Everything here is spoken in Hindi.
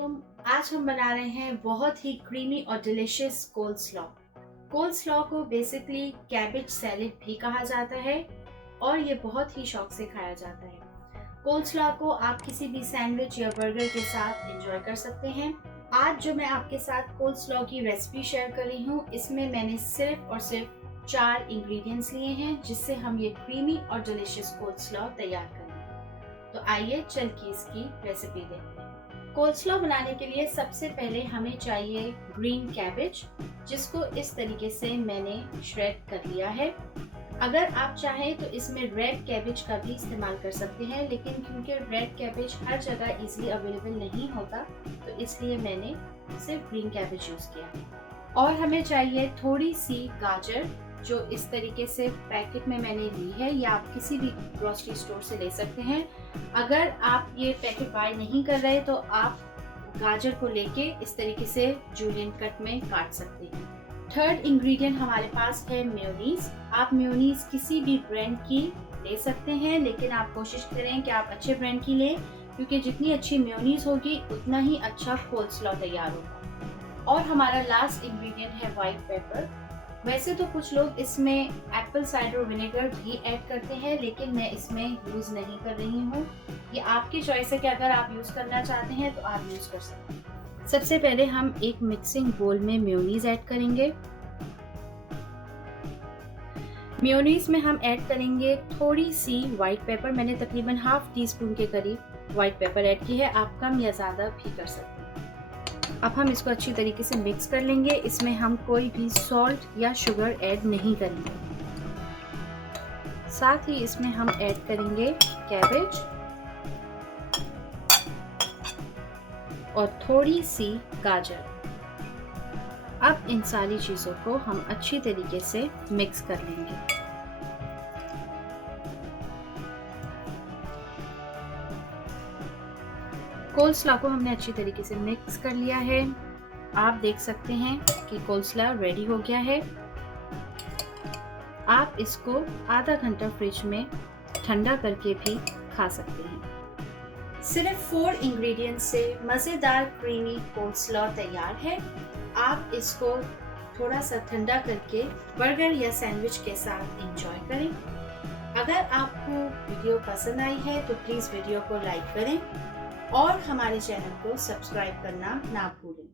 अस्सलामुअलैकुम। आज हम बना रहे हैं बहुत ही क्रीमी और डिलिशियस कोल्स्लॉ। कोल्स्लॉ को बेसिकली कैबेज सैलेड भी कहा जाता है और ये बहुत ही शौक से खाया जाता है। कोल्स्लॉ को आप किसी भी सैंडविच या बर्गर के साथ एंजॉय कर सकते हैं। आज जो मैं आपके साथ कोल्स्लॉ की रेसिपी शेयर कर रही हूँ, इसमें मैंने सिर्फ और सिर्फ 4 इंग्रेडिएंट्स लिए हैं जिससे हम ये क्रीमी और डिलिशियस कोल्स्लॉ तैयार करेंगे। तो आइए चल के इसकी रेसिपी देखते हैं। कोल्स्लॉ बनाने के लिए सबसे पहले हमें चाहिए ग्रीन कैबेज, जिसको इस तरीके से मैंने श्रेड कर लिया है। अगर आप चाहें तो इसमें रेड कैबेज का भी इस्तेमाल कर सकते हैं, लेकिन क्योंकि रेड कैबेज हर जगह इजीली अवेलेबल नहीं होता तो इसलिए मैंने सिर्फ ग्रीन कैबेज यूज़ किया है। और हमें चाहिए थोड़ी सी गाजर, जो इस तरीके से पैकेट में मैंने ली है, या आप किसी भी ग्रोसरी स्टोर से ले सकते हैं। अगर आप ये पैकेट बाय नहीं कर रहे तो आप गाजर को लेके इस तरीके से जूलियन कट में काट सकते हैं। थर्ड इंग्रेडिएंट हमारे पास है मेयोनीज। आप मेयोनीज किसी भी ब्रांड की ले सकते हैं, लेकिन आप कोशिश करें कि आप अच्छे ब्रांड की लें, क्योंकि जितनी अच्छी मेयोनीज होगी उतना ही अच्छा कोल्स्लॉ तैयार होगा। और हमारा लास्ट इंग्रेडिएंट है व्हाइट पेपर। वैसे तो कुछ लोग इसमें एप्पल साइडर विनेगर भी ऐड करते हैं, लेकिन मैं इसमें यूज़ नहीं कर रही हूँ। ये आपकी चॉइस है कि अगर आप यूज़ करना चाहते हैं तो आप यूज़ कर सकते हैं। सबसे पहले हम एक मिक्सिंग बोल में मेयोनीज ऐड करेंगे। मेयोनीज में हम ऐड करेंगे थोड़ी सी व्हाइट पेपर। मैंने तकरीबन हाफ टी स्पून के करीब व्हाइट पेपर ऐड की है, आप कम या ज़्यादा भी कर सकते हैं। अब हम इसको अच्छी तरीके से मिक्स कर लेंगे। इसमें हम कोई भी सॉल्ट या शुगर ऐड नहीं करेंगे। साथ ही इसमें हम ऐड करेंगे कैबेज और थोड़ी सी गाजर। अब इन सारी चीज़ों को हम अच्छी तरीके से मिक्स कर लेंगे। कोल्स्लॉ को हमने अच्छी तरीके से मिक्स कर लिया है। आप देख सकते हैं कि कोल्स्लॉ रेडी हो गया है। आप इसको आधा घंटा फ्रिज में ठंडा करके भी खा सकते हैं। सिर्फ 4 इंग्रेडिएंट्स से मज़ेदार क्रीमी कोल्स्लॉ तैयार है। आप इसको थोड़ा सा ठंडा करके बर्गर या सैंडविच के साथ एंजॉय करें। अगर आपको वीडियो पसंद आई है तो प्लीज़ वीडियो को लाइक करें और हमारे चैनल को सब्सक्राइब करना ना भूलें।